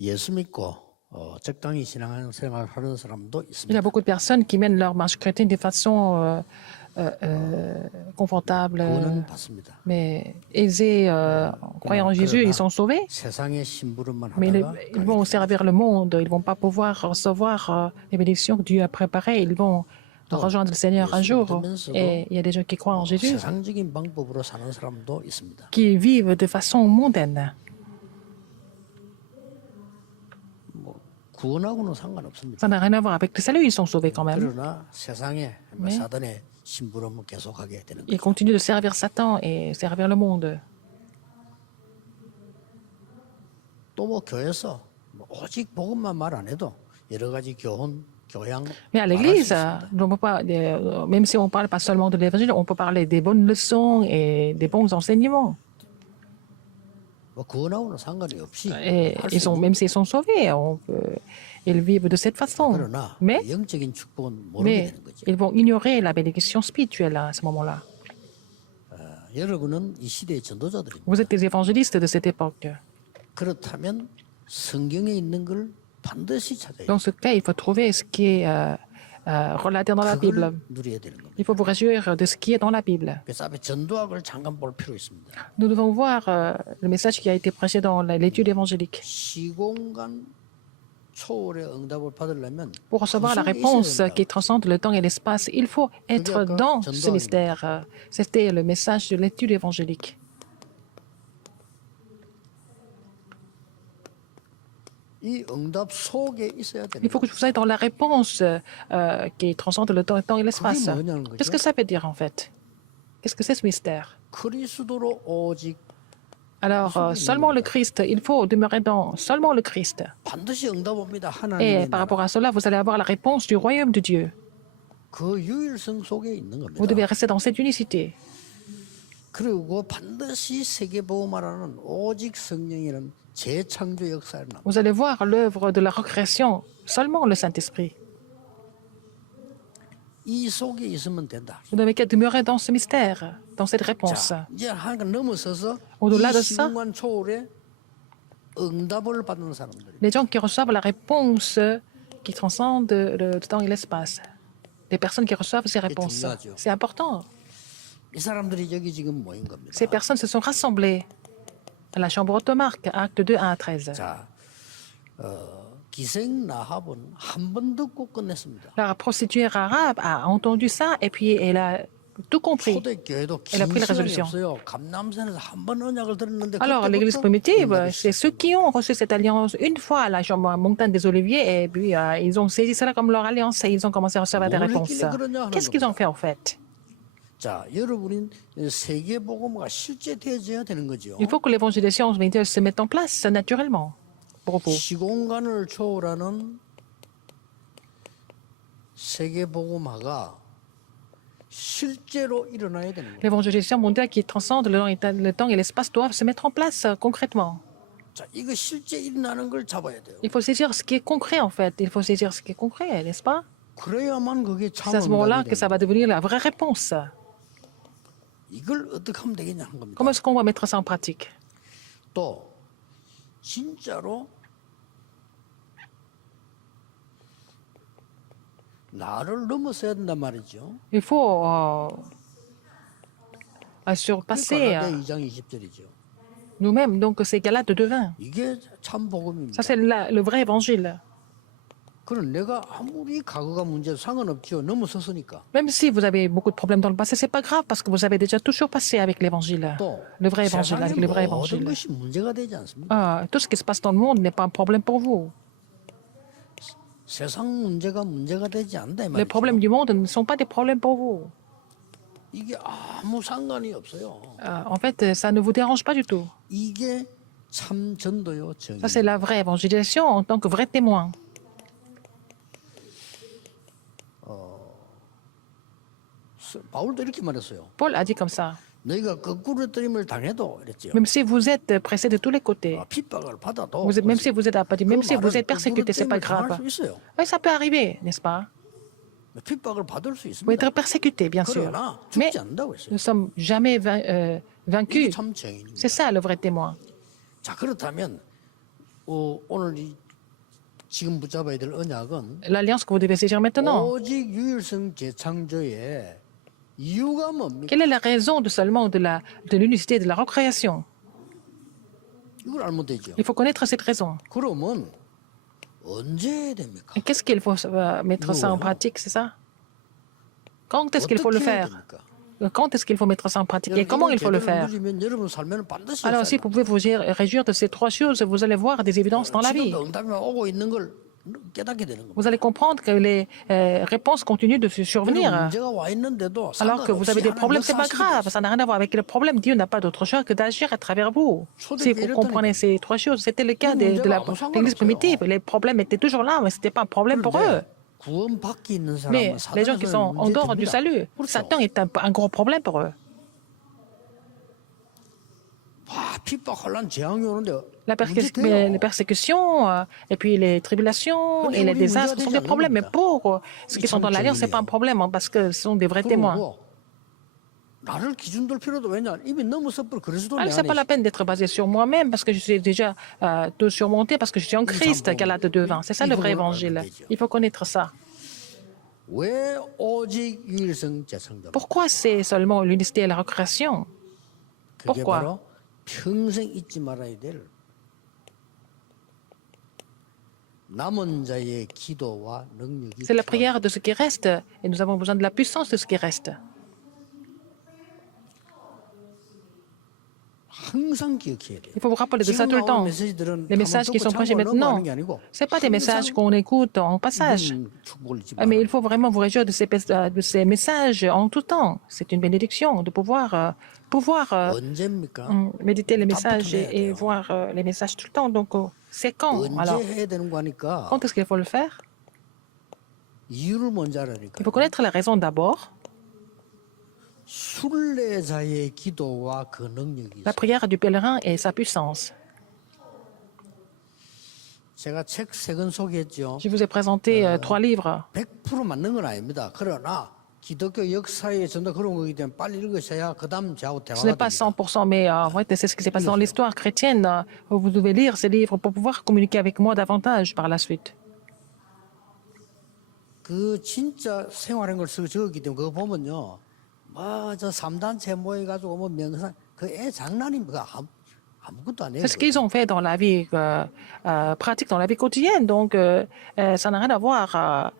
예수 믿고 적당히 신앙생활 하는 사람도 Il y a 있습니다. beaucoup de personnes qui mènent leur marche chrétienne de façon confortable, 구원은 받습니다. mais aisée, en croyant en Jésus, ils sont sauvés. 세상의 심부름만 Mais 하다가 ils vont servir le monde, ils ne vont pas pouvoir recevoir les bénédictions que Dieu a préparées. Ils vont rejoindre le Seigneur un jour. Et il y a des gens qui croient en Jésus, 세상적인 방법으로 사는 사람도 있습니다. qui vivent de façon mondaine. 구원하고는 상관없습니다. Ça n'a rien à voir avec le salut, ils sont sauvés quand même. 그러나 세상에 사단의 심부름을 계속하게 되는 Ils 거죠. continuent de servir Satan et servir le monde. 또 뭐 교회에서 오직 복음만 말 안 해도 여러 가지 교훈, 교양 Mais à 말할 수 l'église, 있습니다. on peut pas, même si on ne parle pas seulement de l'évangile, on peut parler des bonnes leçons et des bons enseignements. 뭐 구원하고는 상관이 없이 Et 할 ils 수 sont, 있는 même s'ils sont sauvés, ils vivent de cette façon. 그러나 Mais, 영적인 축복은 모르게 mais 되는 거죠. ils vont ignorer la bénédiction spirituelle à ce moment-là. 여러분은 이 시대의 전도자들입니다. Vous êtes des évangélistes de cette époque. 그렇다면 성경에 있는 걸 반드시 찾아야 Dans ce cas, il faut trouver ce qui est relaté dans la Bible. 그걸 누려야 되는 겁니다. Il faut vous réjouir de ce qui est dans la Bible. 그래서 앞에 전도학을 잠깐 볼 필요 있습니다. Nous devons voir le message qui a été prêché dans l'étude évangélique. 시공간 초월의 응답을 받으려면 Pour recevoir la 그 속에 réponse 있어야 qui 된다. transcende le temps et l'espace, il faut être 그게 아까 dans ce 전도학입니다. mystère. C'était le message de l'étude évangélique. 이 응답 속에 있어야 되는 Il faut que vous soyez dans la réponse qui transcende le temps et l'espace. 그게 뭐냐는 거죠? Qu'est-ce que ça veut dire en fait? Qu'est-ce que c'est ce mystère? 그리스도로 오직 Alors, seulement le Christ, il faut demeurer dans seulement le Christ. 반드시 응답 옵니다. Et 하나님의 par rapport 나라. à cela, vous allez avoir la réponse du royaume de Dieu. 그 유일성 속에 있는 겁니다. Vous devez rester dans cette unicité. 그리고 반드시 세계보험하라는 오직 성령이라는 재창조 역사를 납니다. Vous allez voir l'œuvre de la recréation, seulement le Saint-Esprit. 이 속에 있으면 된다. Vous n'avez qu'à demeurer dans ce mystère, dans cette réponse. 자, 이제 하나가 넘어서서 Au-delà de 이 ça, 시공간 초월에 응답을 받는 사람들. les gens qui reçoivent la réponse qui transcende le temps et l'espace. Les personnes qui reçoivent ces réponses. 중요하죠. C'est important. 이 사람들이 여기 지금 모인 겁니다. Ces personnes se sont rassemblées à la chambre haute marque, acte 2, 1 à 13. 자, 기생 라합은 한 번 듣고 끝냈습니다. La prostituée arabe a entendu ça et puis elle a tout compris. 초대교회도 Elle a 긴 pris la 시간이 résolution. 없어요. 감남산에서 한 번 언약을 들었는데 Alors, l'église 그때부터 primitive, 응답이 c'est ceux qui ont reçu cette alliance une fois à la montagne des Oliviers et puis ils ont saisi cela comme leur alliance et ils ont commencé à recevoir des 뭘 réponses. 했길래 그러냐 하는 Qu'est-ce qu'ils ont fait en fait? 자, 여러분이 세계복음화가 실제되어져야 되는 거죠. Il faut que l'évangélisation spirituelle se mette en place naturellement pour vous. 시공간을 초월하는 세계복음화가 실제로 일어나야 되는 거예요. L'évangélisation mondiale qui transcende le temps et l'espace doivent se mettre en place concrètement. 자, 이거 실제 일어나는 걸 잡아야 돼요. Il faut saisir ce qui est concret en fait. Il faut saisir ce qui est concret, n'est-ce pas? 그래야만 그게 참 C'est à ce moment-là 응답이 que ça 되는 va 거예요. devenir la vraie réponse. 이걸 어떻게 하면 되겠냐 한 겁니다. Comment est-ce qu'on va mettre ça en pratique? 또 진짜로 나를 넘어서야 된단 말이죠. Il faut surpasser 갈라디아 2장 20절이죠. nous-mêmes. Donc c'est Galates 2:20. 이게 참 복음입니다. Ça c'est le vrai évangile. 그럼 내가 아무리 과거가 문제도 상관없죠. 넘어섰으니까. Même si vous avez beaucoup de problèmes dans le passé, c'est pas grave parce que vous avez déjà tout surpassé avec l'évangile. 또 Le vrai évangile, avec le vrai 모든 évangile. 것이 문제가 되지 않습니다. Tout ce qui se passe dans le monde n'est pas un problème pour vous. 세상 문제가 문제가 되지 않는다 이 Les 말이죠. problèmes du monde ne sont pas des problèmes pour vous. 이게 아무 상관이 없어요. En fait, ça ne vous dérange pas du tout. 이게 참 전도요 정의. Ça, c'est la vraie évangélisation en tant que vrai témoin. 바울도 이렇게 말했어요. Paul a dit comme ça. 너희가 거꾸로 뜨림을 당해도 이랬죠. Même si vous êtes pressé de tous les côtés, 핍박을 받아도 même si vous êtes abattu, même si vous êtes persécuté, c'est pas grave. 수 있어요. Oui, ça peut arriver, n'est-ce pas? 핍박을 받을 수 Vous 있습니다. être persécuté, bien sûr. 그러나 Mais 죽지 않는다고 했어요. nous ne sommes jamais 이게 vaincus. 참 정의입니다. C'est ça le vrai témoin. 자, 그렇다면 오늘 지금 붙잡아야 될 언약은 L'alliance que vous devez saisir maintenant. 오직 유일성 재창조의 이유가 뭡니까? Quelle est la raison de seulement de l'unicité et de la recréation? 이걸 알면 되죠. Il faut connaître cette raison. 그러면 언제 해야 됩니까? Et qu'est-ce qu'il faut mettre ça en pratique, c'est ça? Quand est-ce qu'il faut le 어떻게 해야 faire? 됩니까? Quand est-ce qu'il faut mettre ça en pratique et comment il faut le faire? 누리면 여러분 삶에는 반드시 Alors, si vous pouvez vous réjouir de ces trois choses, vous allez voir des évidences dans la vie. 지금도 응답이 오고 있는 걸 깨닫게 되는 겁니다. Vous allez comprendre que les réponses continuent de se survenir. 문제가 와 있는데도 Alors que vous avez des problèmes, c'est pas grave, 역사하시게 ça n'a rien à voir avec le problème. Dieu n'a pas d'autre choix que d'agir à travers vous. Si vous comprenez ces trois choses, c'était le cas de l'Église primitive. Les problèmes étaient toujours là, mais ce n'était pas un problème pour eux. 구원 밖에 있는 Mais 사람은 les gens qui sont en dehors du salut, Satan est un gros problème pour eux. 핍박, 혼란, 재앙이 오는데 Les persécutions, et puis les tribulations et les désastres sont des problèmes. Mais pour ceux qui sont dans l'Alliance, ce n'est pas un problème, hein, parce que ce sont des vrais témoins. 나를 기준 둘 필요도 왜냐? 이미 넘어서버려 그리스도 내 Alors, ce n'est pas 안에 la peine d'être basé sur moi-même, parce que je suis déjà tout surmonté, parce que je suis en Christ, Galates 2:20. C'est ça le vrai évangile. Il faut connaître ça. 왜 오직 유일성 재창조? Pourquoi c'est seulement l'unicité et la recréation? 그게 pourquoi? 바로 평생 잊지 말아야 될 남은 자의 기도와 능력이 C'est la prière de ce qui reste, et nous avons besoin de la puissance de ce qui reste. 항상 기억해야 돼요. Il faut vous rappeler de ça tout le temps. Les messages qui sont prêchés maintenant, ce n'est pas des messages qu'on écoute en passage. Mais il faut vraiment vous réjouir de ces messages en tout temps. C'est une bénédiction de pouvoir 언제입니까? méditer les messages et voir les messages tout le temps. Donc, c'est quand? 언제 Alors, 해야 되는 거니까 quand est-ce qu'il faut le faire? 이유를 먼저 알아니까. Il faut connaître la raison d'abord. 순례자의 기도와 그 능력이 La 있어요. prière du pèlerin et sa puissance. 제가 책 세 권 소개했죠. Je vous ai présenté 3 livres. 100% 맞는 건 아닙니다. 그러나 기독교 역사에 전도 그런 거기 때문에 빨리 읽으셔야 그다음 저하고 Ce n'est 대화가 pas 됩니다. 100%, mais en fait, c'est ce qui s'est passé dans l'histoire chrétienne. Vous devez lire ces livres pour pouvoir communiquer avec moi davantage par la suite. 그 진짜 생활한 걸 적었기 때문에 그거 보면요. 저 3단체 모여가지고 뭐 명상 그 애 장난입니까? 아무것도 아니에요. C'est ce qu'ils ont fait dans la vie pratique, dans la vie quotidienne. Donc, ça n'a rien à voir.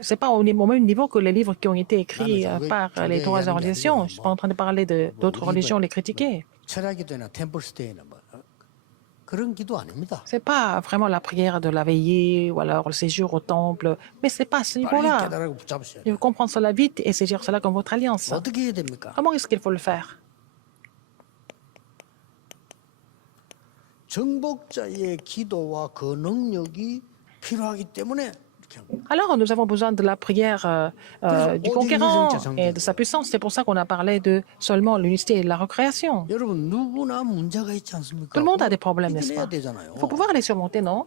C'est pas au même niveau que les livres qui ont été écrits par les trois organisations. Je ne suis pas en train de parler d'autres religions, les critiquer. 철야기도나 템플스테이나 뭐 그런 기도 아닙니다. C'est pas vraiment la prière de la veillée ou alors le séjour au temple, mais c'est pas à ce 빨리 niveau-là. 깨달고 붙잡으셔야 Il 돼요. faut comprendre cela vite et saisir cela comme votre alliance. 어떻게 해야 됩니까? Comment est-ce qu'il faut le faire? 정복자의 기도와 그 능력이 필요하기 때문에 이렇게 합니다. Alors, nous avons besoin de la prière du conquérant et de sa puissance. C'est pour ça qu'on a parlé de seulement l'unicité et de la recréation. 여러분 누구나 문제가 있지 않습니까? Tout le monde a des problèmes, n'est-ce 이겨내야 pas? 되잖아요. Il faut pouvoir les surmonter, non?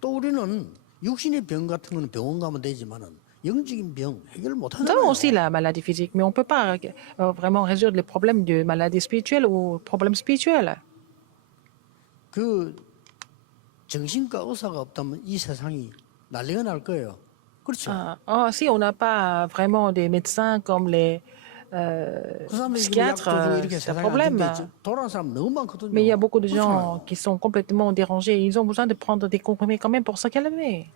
또 우리는 육신의 병 같은 거는 병원 가면 되지만은 영적인 병 해결 못 Nous avons 하잖아요. aussi la maladie physique, mais on ne peut pas vraiment résoudre les problèmes de maladie spirituelle ou problèmes spirituels. 그 정신과 의사가 없다면 이 세상이 난리가 날 거예요. 그렇죠? Si on n'a pas vraiment des médecins comme les 그 사람들이 psychiatres, 약도 주고 이렇게 c'est un 세상에 problème. 안 좋은데 돌아가는 사람 너무 많거든요. Mais il y a beaucoup de gens 그렇잖아요. qui sont complètement dérangés. Ils ont besoin de prendre des comprimés quand même pour se calmer.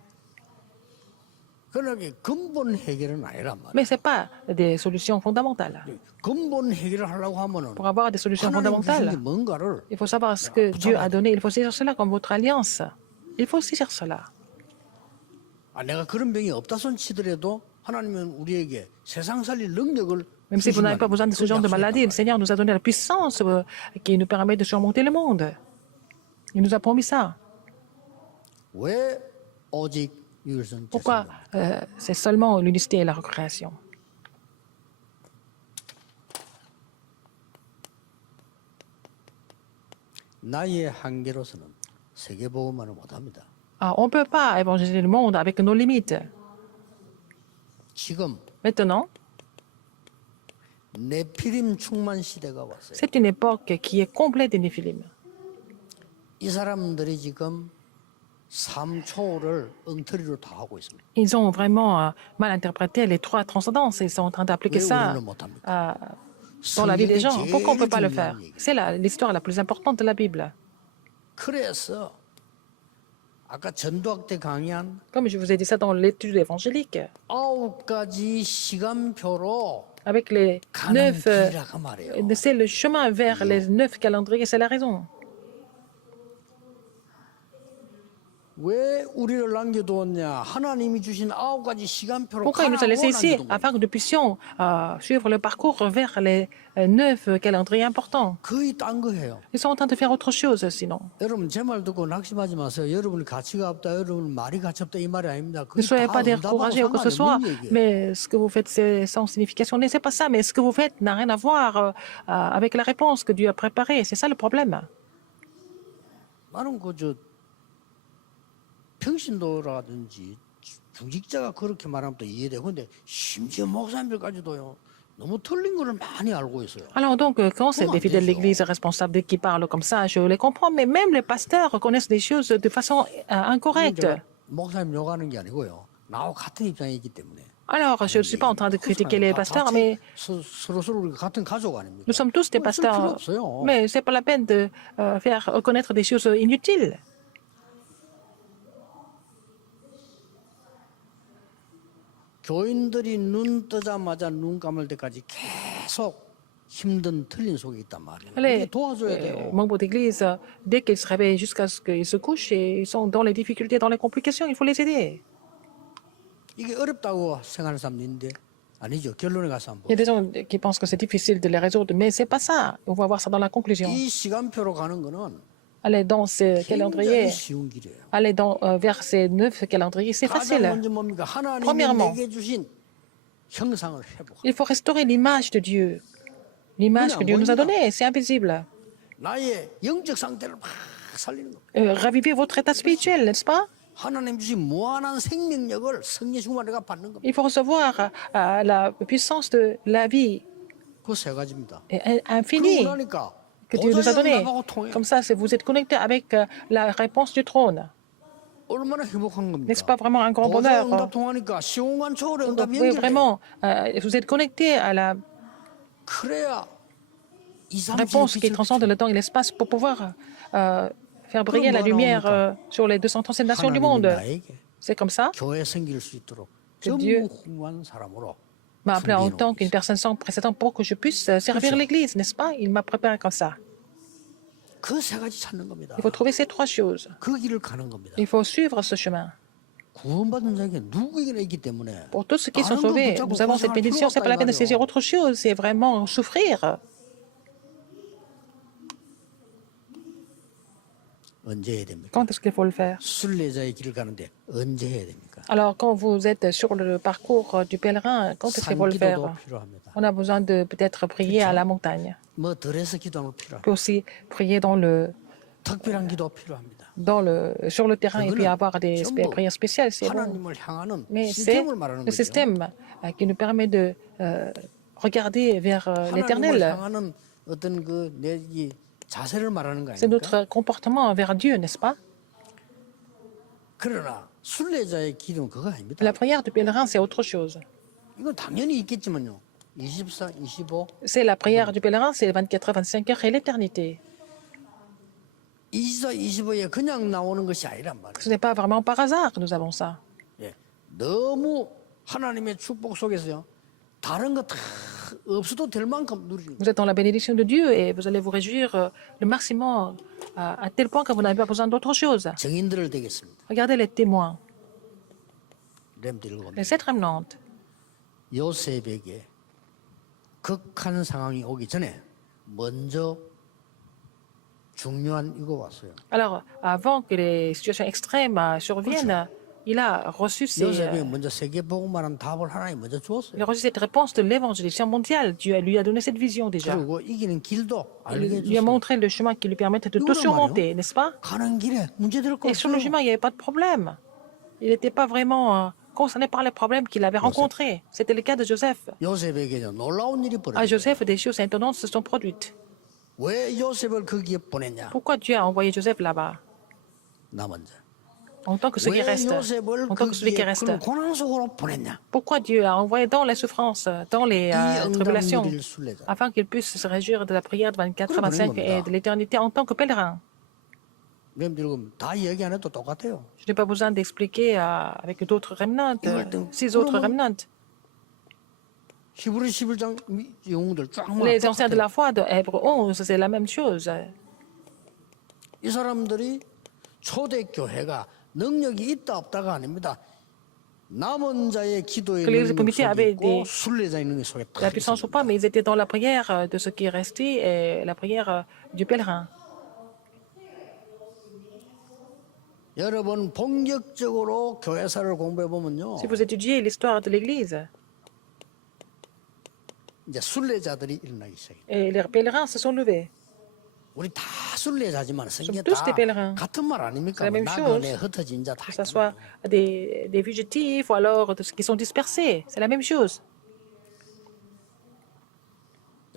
그러나 이게 근본 해결은 아니란 말이에요. Mais ce n'est pas des solutions fondamentales. 근본 해결을 하려고 하면은 Pour avoir des solutions 하나님 주신 게 fondamentales, 뭔가를 il faut savoir ce que Dieu a donné. Il faut saisir cela comme votre alliance. Il faut saisir cela. 내가 그런 병이 없다 손 치더라도 하나님은 우리에게 세상 살릴 능력을 Même si vous n'avez pas besoin de ce genre de maladie, le 약속했단 Seigneur nous a donné la puissance qui nous permet de surmonter le monde. Il nous a promis ça. 말이에요. 왜 오직 유일성 Pourquoi c'est seulement l'unicité et la recréation? 나의 한계로서는 세계복음만을 못합니다. On ne peut pas évangéliser le monde avec nos limites. 지금 Maintenant, 네피림 충만 시대가 왔어요. c'est une époque qui est complète des Néphilim. 이 사람들이 지금 삼초를 엉터리로 다 하고 있습니다. Ils ont vraiment mal interprété les trois transcendances. Ils sont en train d'appliquer 왜 ça 우리는 못합니까? dans la vie des 성경의 gens. Pourquoi on ne peut 제일 pas le 중요한 faire? 얘기. C'est l'histoire la plus importante de la Bible. 그래서 아까 전도학 때 강의한 Comme je vous ai dit ça dans l'étude évangélique, 9가지 시간표로 avec les 가는 9, 길이라고 말해요. c'est le chemin vers les 9 calendriers, c'est la raison. 왜 우리를 남겨두었냐? 하나님이 주신 9가지 시간표로 Pourquoi il nous a laissés ici? 남겨둔 거예요. Afin que nous puissions suivre le parcours vers les 9 calendriers importants. 거의 딴 거예요. Ils sont en train de faire autre chose sinon. 여러분 제 말 듣고 낙심하지 마세요. 여러분 가치가 없다, 여러분 말이 가치 없다 이 말이 아닙니다. Ne 그게 soyez 다 pas 응답하고 découragés ou que ce soit, 상관없는 얘기예요. mais ce que vous faites, c'est sans signification. C'est pas ça, mais ce que vous faites n'a rien à voir avec la réponse que Dieu a préparée. C'est ça le problème. 나는 그저 평신도라든지 중직자가 그렇게 말하면 또 이해돼요. 근데 심지어 목사님들까지도요. 너무 틀린 거를 많이 알고 있어요. Alors donc, quand c'est des fidèles de l'Église responsables qui parlent comme ça, je les comprends, mais même les pasteurs connaissent des choses de façon incorrecte. 제가 목사님 욕하는 게 아니고요. 나와 같은 입장에 있기 때문에. Alors, je ne suis pas en train de critiquer les pasteurs, mais 서로 우리가 같은 가족 아닙니까? nous sommes tous des 쓸 필요 pasteurs. 없어요. Mais c'est pas la peine de faire reconnaître des choses inutiles. 교인들이 눈 뜨자마자 눈 감을 때까지 계속 힘든 틀린 속에 있단 말이에요. Les 우리 도와줘야 돼요. membres d'église, dès qu'ils se réveillent jusqu'à ce qu'ils se couchent, et ils sont dans les difficultés, dans les complications, il faut les aider. 이게 어렵다고 생각하는 사람도 있는데 아니죠. 결론에 가서 Il y a 한번. des gens qui pensent que c'est difficile de les résoudre, mais c'est pas ça. On va voir ça dans la conclusion. 이 시간표로 가는 거는 Aller dans ces 굉장히 calendriers, 쉬운 길이에요. aller vers ces 9 calendriers, c'est 가장 facile. 먼저 뭡니까? 하나님이 Premièrement, 내게 주신 형상을 회복하고 il faut restaurer l'image de Dieu. L'image que Dieu nous a donnée, c'est invisible. 나의 영적 상태를 막 살리는 겁니다. Ravivez votre état spirituel, n'est-ce pas? 하나님 주신 무한한 생명력을 성령 충만 내가 받는 겁니다. Il faut recevoir la puissance de la vie 그 세 가지입니다. infinie 그러고 나니까 que Dieu nous a donnée. 응답하고 통해. Comme ça, vous êtes connecté avec la réponse du trône. 얼마나 행복한 겁니까? N'est-ce pas vraiment un grand 보좌 bonheur? 응답 통하니까 시공간 초월의 Donc, 응답이 oui, 연결돼. vraiment, vous êtes connecté à la 그래야 réponse qui transcende le temps et l'espace pour pouvoir faire briller la lumière sur les 237 nations du monde. 나에게 C'est comme ça 교회 생길 수 있도록 Que Dieu 전무후무한 사람으로 m'a appelé en 준비해 tant 놓은 qu'une personne sans précédent pour que je puisse servir l'Église, n'est-ce pas? Il m'a préparé comme ça. 그세 가지 찾는 겁니다. Il faut trouver ces trois choses. 그 길을 가는 겁니다. Il faut suivre ce chemin. 구원받은 자에게 누구에게나 있기 때문에 Pour tous ceux qui sont 다른 거 sauvés, 붙잡고 nous avons cette 고생할 bénédiction. 필요가 C'est pas la 없다, peine de 이 saisir 말이에요. autre chose. C'est vraiment souffrir. 언제 해야 됩니까? Quand est-ce qu'il faut le faire? 순례자의 길을 가는데 언제 해야 됩니까? Alors, quand vous êtes sur le parcours du pèlerin, quand est-ce qu'il faut le 산기도도 faire? 필요합니다. On a besoin de peut-être prier à la montagne. 뭐 덜해서 기도하는 거 필요합니다. On peut aussi prier 특별한 기도 필요합니다. sur le terrain et puis 그거는 avoir des 전부 prières spéciales. C'est bon. 하나님을 향하는 Mais c'est 시스템을 말하는 le 거죠. système qui nous permet de regarder vers 하나님을 l'éternel. 향하는 어떤 이 자세를 말하는 거 C'est 아닙니까? notre comportement envers Dieu, n'est-ce pas? 그러나 순례자의 기도는 그거 아닙니다. La prière du pèlerin, c'est autre chose. 이건 당연히 있겠지만요. 24, 25, C'est la prière du pèlerin, c'est 24 heures, 25 heures et l'éternité. 24, 25에 그냥 나오는 것이 아니란 말이에요. Ce n'est pas vraiment par hasard que nous avons ça. 예. 너무 하나님의 축복 속에서요. 다른 거 다 없어도 될 만큼 누리는 거예요. Vous êtes dans la bénédiction de Dieu et vous allez vous réjouir le maximum à tel point que vous n'avez pas besoin d'autre chose. 증인들을 되겠습니다. Regardez les témoins, 렘드 읽어봅니다. les 7 remnantes. 요셉에게 극한 상황이 오기 전에 먼저 중요한 이거 왔어요. Alors, avant que les situations extrêmes surviennent, il a reçu 요셉이 먼저 세계복음만한 답을 하나님 먼저 주었어요. il a reçu cette réponse de l'évangélisation mondiale. Dieu lui a donné cette vision déjà. 그리고 이기는 길도 알게 Il lui a 해줬어요. montré le chemin qui lui permettait de tout Nous, surmonter, n'est-ce pas? 가는 길에 문제될 거 Et sur le 없어요. chemin, il n'y avait pas de problème. Il n'était pas vraiment concerné par les problèmes qu'il avait rencontrés. C'était le cas de Joseph. 요셉에게 놀라운 일이 À 벌어졌어요. Joseph, des choses étonnantes se sont produites. 왜 요셉을 거기에 보냈냐? Pourquoi Dieu a envoyé Joseph là-bas 남은 자. en tant que celui qui 왜 reste? 요셉을 En tant que celui qui 거기에 reste. 그런 고난 속으로 보냈냐? Pourquoi Dieu a envoyé dans les souffrances, dans les 이 영감 tribulations, 누릴 순례자. afin qu'il puisse se réjouir de la prière de 24 à 25 et de l'éternité en tant que pèlerin? 여러분들 지금 다 얘기 안 해도 똑같아요. Je n'ai pas besoin d'expliquer avec d'autres remnants, 이걸 6 autres remnants. 히브리 11장 영웅들 쫙 Les anciens de 똑같아요. la foi de Hébreux 11, c'est la même chose. 이 사람들이 초대교회가 능력이 있다 없다가 아닙니다. 남은 자의 기도의 Que les 능력 comités 속에 avaient 있고 des- 순례자의 능력 속에 다 La puissance ou pas, mais ils étaient dans la prière de ce qui est resté et la prière du pèlerin. 여러분 본격적으로 교회사를 공부해 보면요. Si vous étudiez l'histoire de l'Église, 이제 순례자들이 일어나기 시작해요. et les pèlerins se sont levés. 우리 다 순례자지만 성경 tous 다 des pèlerins. 같은 말 아닙니까? C'est la même 나그네 chose. 흩어진 자다. Que ce soit des fugitifs ou alors de ceux qui sont dispersés. C'est la même chose.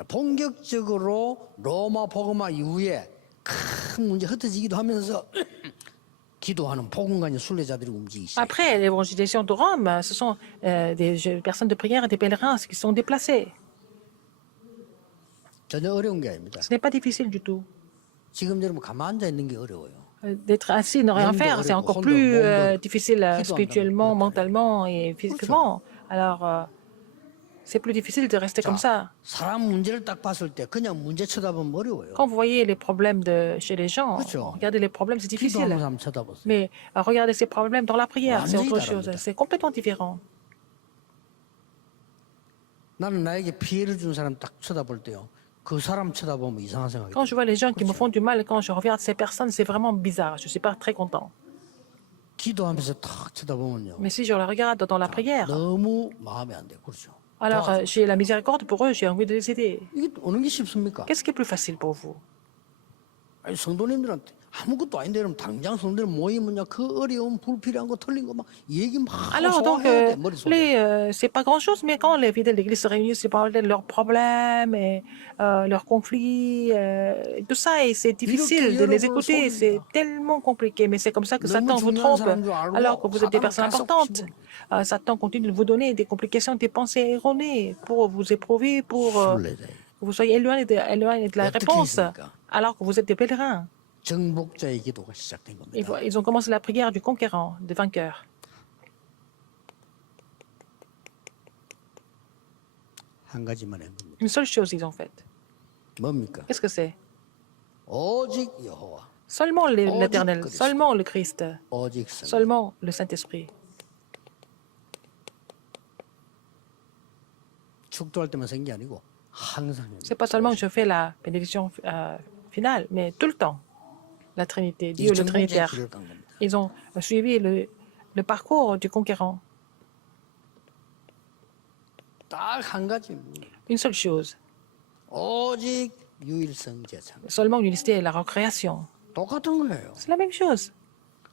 본격적으로 로마 복음화 이후에 큰 문제 흩어지기도 하면서 기도하는 복음관의 순례자들이 움직이기 시작해요. Après l'évangélisation de Rome, ce sont des personnes de prière et des pèlerins qui sont déplacés. 전혀 어려운 게 아닙니다. Ce n'est pas difficile du tout. 지금 여러분 가만 앉아 있는 게 어려워요. D'être assis, ne rien faire, c'est encore plus difficile spirituellement, mentalement et physiquement. Alors, c'est plus difficile de rester comme ça. 사람 문제를 딱 봤을 때 그냥 문제 쳐다보면 어려워요. Quand vous voyez les problèmes chez les gens, 그렇죠. regardez les problèmes, c'est difficile. 기도하면서 한번 쳐다보세요. Mais regardez ces problèmes dans la prière, c'est autre 완전히 chose. 다릅니다. C'est complètement différent. 나는 나에게 피해를 준 사람 딱 쳐다볼 때요. 그 사람 쳐다보면 이상한 생각이 Quand je vois les gens qui me font du mal, quand je regarde ces personnes, c'est vraiment bizarre. Je ne suis pas très content. 기도하면서 딱 쳐다보면요. Mais si je les regarde dans la prière, 너무 마음에 안 돼요. 그렇죠. alors j'ai la miséricorde pour eux, j'ai envie de les aider. 이게 어느 게 쉽습니까? Qu'est-ce qui est plus facile pour vous? 아니, 성도님들한테 아무것도 아닌데 여러분 당장 성도님 모이면요 그 어려움 불필요한 거 틀린 거 막 얘기 막 Alors, donc, 소화해야 돼 머릿속에. c'est pas grand-chose, mais quand les fidèles de l'Église se réunissent, ils parlent de leurs problèmes et leurs conflits, et tout ça, et c'est difficile de les écouter. C'est tellement compliqué, mais c'est comme ça que Satan vous trompe. Alors que vous êtes des personnes importantes, Satan continue de vous donner des complications, des pensées erronées pour vous éprouver, pour 순례자예요. que vous soyez éloignés de la 어떻게 réponse, 했습니까? alors que vous êtes des pèlerins. 정복자의 기도가 시작된 겁니다. Ils ont commencé la prière du conquérant, du vainqueur. 한 가지만 한 겁니다. Une seule chose ils ont faite. 뭡니까? Qu'est-ce que c'est? 오직 여호와, Seulement l'Éternel, Christ. seulement le Christ, 오직 성. seulement le Saint-Esprit. 축도할 때만 생긴 게 아니고 항상. C'est pas seulement que je fais la bénédiction finale, mais tout le temps. La Trinité, 이 Dieu le 정복자의 Trinitaire. 길을 간 겁니다. Ils ont suivi le parcours du conquérant. 딱 한 가지. Une seule chose, 오직 유일성 제창. seulement l'unité et la recréation. 똑같은 거예요. C'est la même chose,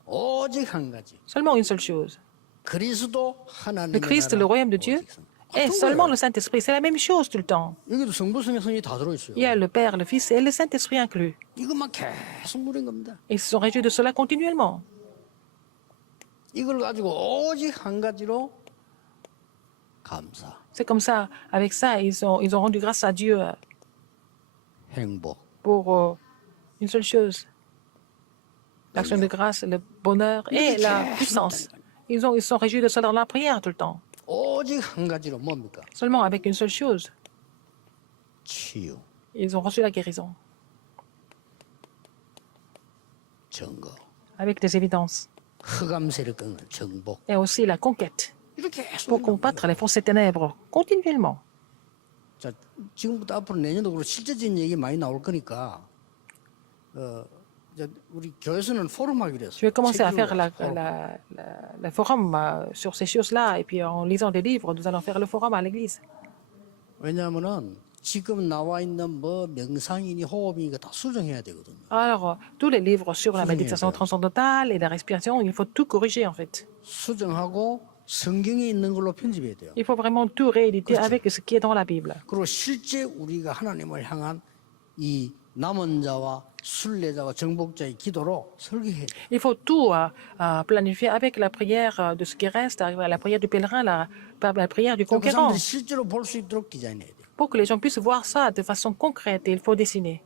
오직 한 가지. seulement une seule chose. 그리스도 하나님의 Le Christ, le royaume de Dieu, et seulement le Saint-Esprit. C'est la même chose tout le temps. 여기도 성부 성령 성이 다 들어있어요. Il y a le Père, le Fils et le Saint-Esprit inclus. 이것만 계속 누린 겁니다. Ils se sont réjouis de cela continuellement. 이걸 가지고 오직 한 가지로 감사, C'est comme ça, avec ça, ils ont rendu grâce à Dieu 행복, pour une seule chose. L'action de grâce, le bonheur et la puissance. Ils se sont réjouis de cela dans la prière tout le temps. 오직 한 가지로 뭡니까? Seulement avec une seule chose, 치유, ils ont reçu la guérison. 증거, Avec des évidences. 흑암세를 꺾는 정복. Et aussi la conquête 이렇게 계속 pour 있는 combattre 거예요. les forces ténèbres continuellement. 자, 지금부터 앞으로 내년도로 실제적인 얘기 많이 나올 거니까 이제 우리 교회에서는 포럼 하기로 했어요. Je vais commencer à 책 faire 읽으러 포럼. le forum sur ces choses-là. Et puis en lisant des livres, nous allons faire le forum à l'église. 왜냐하면은 지금 나와 있는 뭐 명상이니 호흡이니 다 수정해야 되거든요. Alors, tous les livres sur la Souvenez-vous. méditation transcendantale et la respiration, il faut tout corriger en fait. 수정하고 성경에 있는 걸로 편집해야 돼요. Il faut vraiment tout rééditer avec ce qui est dans la Bible. 그리고 실제 우리가 하나님을 향한 이 남은 자와 순례자와 정복자의 기도로 설계해야 돼. Il faut tout planifier avec la prière de ce qui reste, la prière du pèlerin, la prière du 그 conquérant. 사람들이 실제로 볼 수 있도록 디자인해야 돼. Pour que les gens puissent voir ça de façon concrète, il faut dessiner.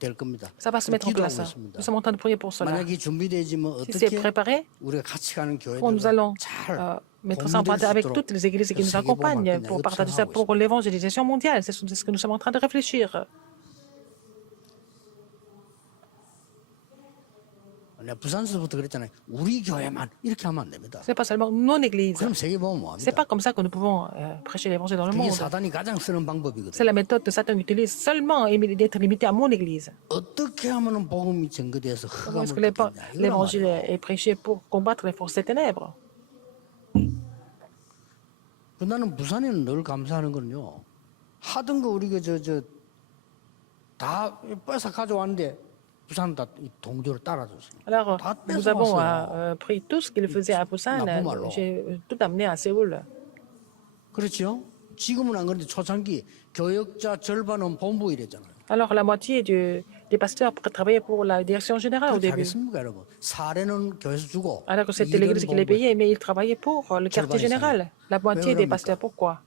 될 겁니다. Ça va se mettre en place. 기도하고 있습니다. Nous sommes en train de prier pour cela. 만약에 준비되지면 Si c'est 어떻게 préparé, 우리가 같이 가는 quand nous allons 교회들과 잘 mettre ça en pratique avec toutes les églises qui nous accompagnent pour partager ça pour l'évangélisation mondiale. C'est ce que nous sommes en train de réfléchir. 내가 부산서부터 그랬잖아요. 우리 교회만 이렇게 하면 안 됩니다. Ce n'est pas seulement non église. 그럼 세계 보면 Ce n'est 뭐합니까? pas comme ça que nous pouvons prêcher l'évangile dans le 그게 monde. 사단이 가장 쓰는 방법이거든요. C'est la méthode que Satan utilise seulement d'être limité à mon église. 어떻게 하면 복음이 전거돼서 Comment est-ce que 흑암을 꺾겠냐. 이거란 l'évangile 말이에요. est prêché pour combattre les forces des ténèbres? 나는 부산에는 늘 감사하는 거는요. 하던 거 우리가 다 뺏어 가져왔는데 부산 다 동조를 따라줬어요. Alors, 다 nous avons 뺏어왔어요. pris tout ce qu'il faisait à Busan, 나쁘말로. j'ai tout amené à Séoul. 그렇죠? 지금은 안 그런데 초창기 교역자 절반은 본부 일했잖아요. Alors, la moitié des pasteurs travaillaient pour la direction générale au 그렇게 début. 하겠습니까, 여러분? 사례는 교회에서 주고 Alors que c'était 일은 l'église qui les 본부에. payait, mais ils travaillaient pour le quartier général. La moitié des pasteurs, pourquoi?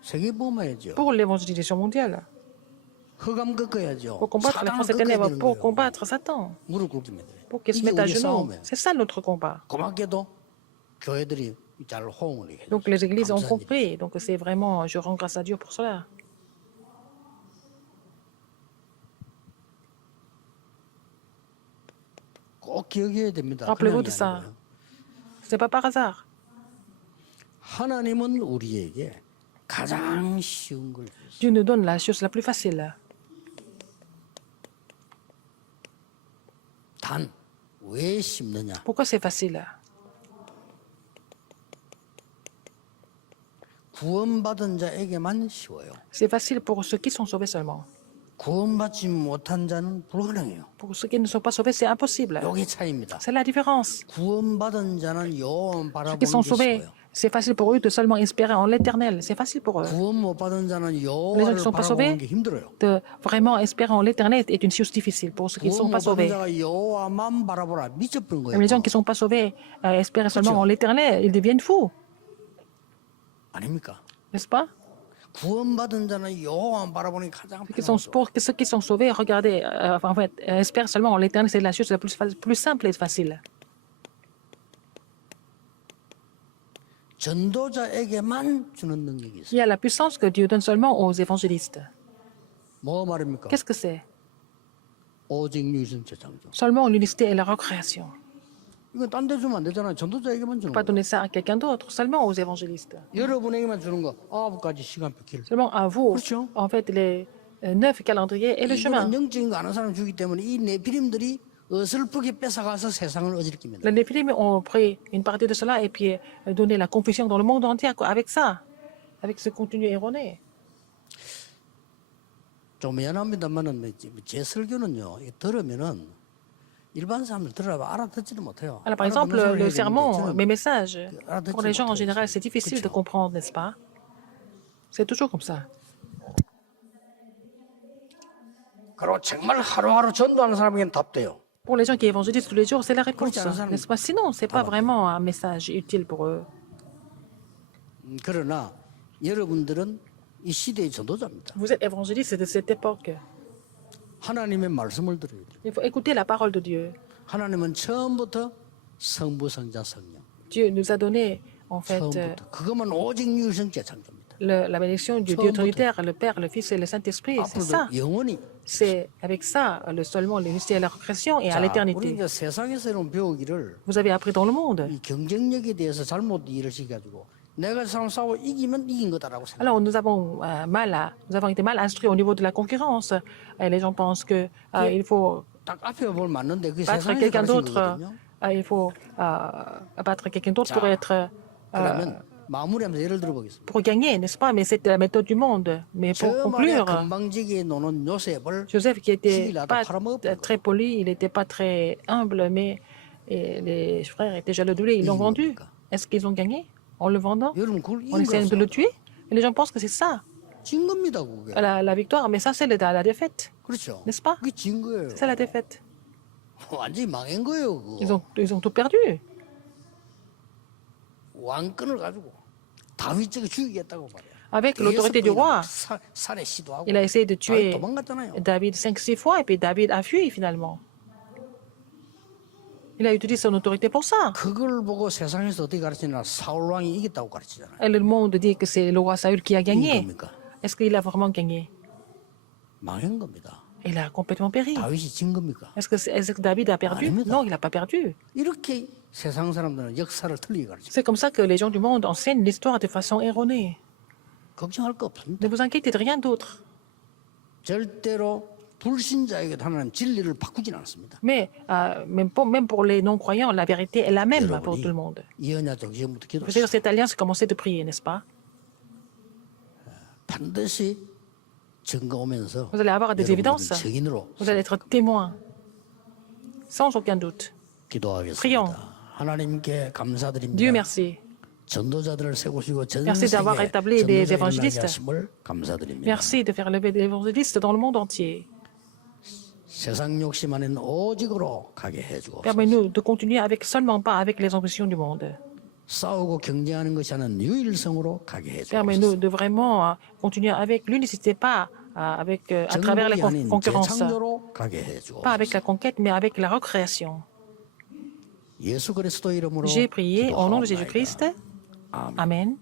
세계 보험해야죠. Pour l'évangélisation mondiale. 흑암 꺾어야죠. Pour combattre les 사단을 forces des 꺾어야 ténèbres, 되는 pour 거예요. combattre Satan. 무릎 꿇기면 돼. Pour qu'ils se 이게 mettent à 우리 genoux. 싸움이에요. C'est ça notre combat. 고맙게도 교회들이 잘 호응을 해요. Donc les églises ont 감사한 일이에요. compris. Donc c'est vraiment, je rends grâce à Dieu pour cela. 꼭 기억해야 됩니다. Rappelez-vous 그냥 de ça. 아니고요. Ce n'est pas par hasard. 하나님은 우리에게 가장 쉬운 걸 주셨어요. Dieu nous donne la chose la plus facile. 단 왜 쉽느냐? Pourquoi c'est facile? 구원받은 자에게만 쉬워요. C'est facile pour ceux qui sont sauvés seulement. 구원받지 못한 자는 불가능해요. Pour ceux qui ne sont pas sauvés, c'est impossible. 요게 차이입니다. C'est la différence. 구원받은 자는 Ceux 여호와 qui 바라보는 sont 게 sauvés, 쉬워요. c'est facile pour eux de seulement espérer en l'éternel. C'est facile pour eux. 구원 못 받은 자는 Les gens qui 여호와를 ne sont pas 바라보는 sauvés, 게 힘들어요. de vraiment espérer en l'éternel est une chose difficile pour ceux qui ne sont 구원 pas 못 받은 sauvés. 자가 여호와만 바라보라 미쳐버린 거예요. Même les gens qui ne sont pas sauvés espérer seulement en l'éternel, ils deviennent fous, 아닙니까? n'est-ce pas? 구원받은 자는 여호와만 바라보는 게 가장 Pour ceux qui sont sauvés, regardez, en fait, espérer seulement en l'éternel, c'est la chose la plus simple et facile. 전도자에게만 주는 능력이 있어요. Il y a la puissance que Dieu donne seulement aux évangélistes. 뭐 말입니까? Qu'est-ce que c'est? 오직 유일성 재창조. Seulement l'unicité et la recréation. 이건 딴 데 주면 안 되잖아요. 전도자에게만 주는 Pas 거. donner ça à quelqu'un d'autre, seulement aux évangélistes. 여러분에게만 주는 거 9가지 시간표 길. Seulement à vous, 그렇죠. en fait, les 9 calendriers et le chemin. 이거는 영적인 거 아는 사람 주기 때문에 이 네피림들이 어설프게 뺏어가서 세상을 어지럽힙니다. Les Néphilim ont pris une partie de cela et puis donné la confusion dans le monde entier avec ça, avec ce contenu erroné. 좀 미안합니다만은 제 설교는요. 이거 들으면은 일반 사람들 들어봐 알아듣지도 못해요. Alors, par exemple, 알아듣는 le 사람이 sermon, 되는데 mes 저는 messages, pour les gens en général, c'est difficile de comprendre, n'est-ce pas? C'est toujours comme ça. 그리고 정말 하루하루 전도하는 사람에게는 답돼요. Pour les gens qui évangélisent tous les jours, c'est la réponse, 그렇지 않은 사람은 n'est-ce pas? Sinon, c'est pas vraiment un message utile pour eux. 그러나 여러분들은 이 시대의 전도자입니다. Vous êtes évangélistes de cette époque. 하나님의 말씀을 들어야 돼요. Il faut écouter la parole de Dieu. 하나님은 처음부터 성부, 성자, 성령. Dieu nous a donné, en fait, 처음부터. 그것만 오직 유일성 재창조입니다. la bénédiction du Dieu trinitaire, le Père, le Fils et le Saint-Esprit. C'est ça. 앞으로도 영원히. C'est avec ça, seulement l'unité à la récréation et à 자, 우리 l'éternité. 이제 세상에서 이런 배우기를 Vous avez appris dans le monde. 이 경쟁력에 대해서 잘못 이해를 시켜가지고 내가 사람 싸워 이기면 이긴 거다라고 생각. Alors, nous avons été mal instruits au niveau de la concurrence. Et les gens pensent que il faut 딱 앞에 뭘 맞는데 그 battre 세상에서 quelqu'un 가르친 d'autre. 거거든요. Il faut battre quelqu'un d'autre pour être 그러면 마무리하면서 예를 들어보겠습니다. pour gagner, n'est-ce pas? Mais c'est la méthode du monde. Mais pour 저 말에 conclure, 건방지게 노는 요셉을 Joseph, qui était 시기라도 pas 팔아먹었던 très poli, il n'était pas très humble, mais les frères étaient jaloux de lui. Ils l'ont vendu. Est-ce qu'ils ont gagné en le vendant? 여러분 그걸 En 이긴 essayant de 거라서 le tuer? Et les gens pensent que c'est ça. 진 겁니다, 그게. la victoire, mais ça, c'est la défaite, 그렇죠. n'est-ce pas? 그게 진 거예요. C'est ça la défaite. 완전히 망한 거예요, 그거. Ils ont tout perdu. 왕권을 가지고 다윗에게 죽이겠다고 말이야. Avec l'autorité du roi, 살해 시도하고. il a essayé de 다윗 tuer 도망갔잖아요. David 5-6 fois, et puis David a fui finalement. Il a utilisé son autorité pour ça. 그걸 보고 세상에서 어떻게 가르치나 사울 왕이 이겼다고 가르치잖아요. Et le monde dit que c'est le roi Saül qui a gagné. 겁니까? Est-ce qu'il a vraiment gagné? 망한 겁니다. Il a complètement péri. 다윗이 진 겁니까? Est-ce que David a perdu? 아닙니다. Non, il n'a pas perdu. 이렇게 세상 사람들은 역사를 틀리게 가르쳐. C'est comme ça que les gens du monde enseignent l'histoire de façon erronée. 걱정할 거 없습니다. Ne vous inquiétez de rien d'autre. 절대로 불신자에게 하나님 진리를 바꾸진 않습니다. Mais même pour les non-croyants, la vérité est la même pour tout le monde. 이 언약적 지금부터 Vous savez, 기도하시오. cette alliance, commencez de prier, n'est-ce pas? 반드시 증거 오면서 Vous allez avoir des évidences. 여러분들은 증인으로 Vous allez être témoin, sans aucun doute. 기도하겠습니다. Prions. 하나님께 감사드립니다. Dieu merci. 전도자들을 세우시고 전 Merci d'avoir 세계에 établi des 전도자 일어나게 évangélistes. 하심을 감사드립니다. Merci de faire lever des évangélistes dans le monde entier. 세상 욕심 안에는 오직으로 가게 해주고 Permets-nous de continuer avec seulement pas avec les ambitions du monde. 싸우고 경쟁하는 것이 아닌 유일성으로 가게 해주고 Permets-nous de vraiment continuer avec l'unicité, pas à travers la 정복이 아닌 concurrence, 재창조로 가게 해주고 pas avec la conquête, mais avec la recréation. 예수 그리스도 이름으로 J'ai prié au nom de 기도하옵나이다. Jésus-Christ. 아멘. Amen.